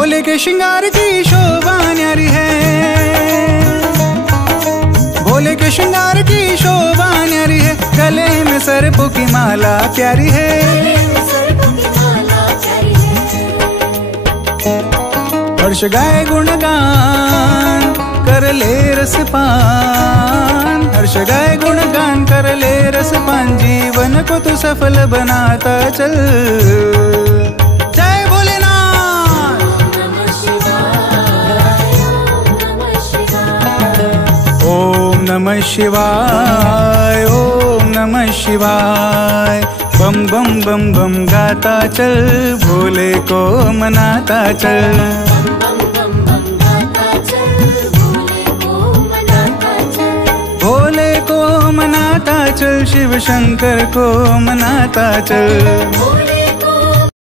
भोले के श्रृंगार की शोभा न्यारी है, भोले के श्रृंगार की शोभा न्यारी है। गले में सर्पों की माला प्यारी है, हर्ष गाए गुणगान कर ले रसपान, हर्ष गाए गुणगान कर ले रसपान। जीवन को तू सफल बनाता चल। जय भोलेनाथ। ओम नमः शिवाय, ओम नमः शिवाय। बम बम बम बम गाता चल, भोले को मनाता चल। भोले को मनाता चल, शिव शंकर को मनाता चल।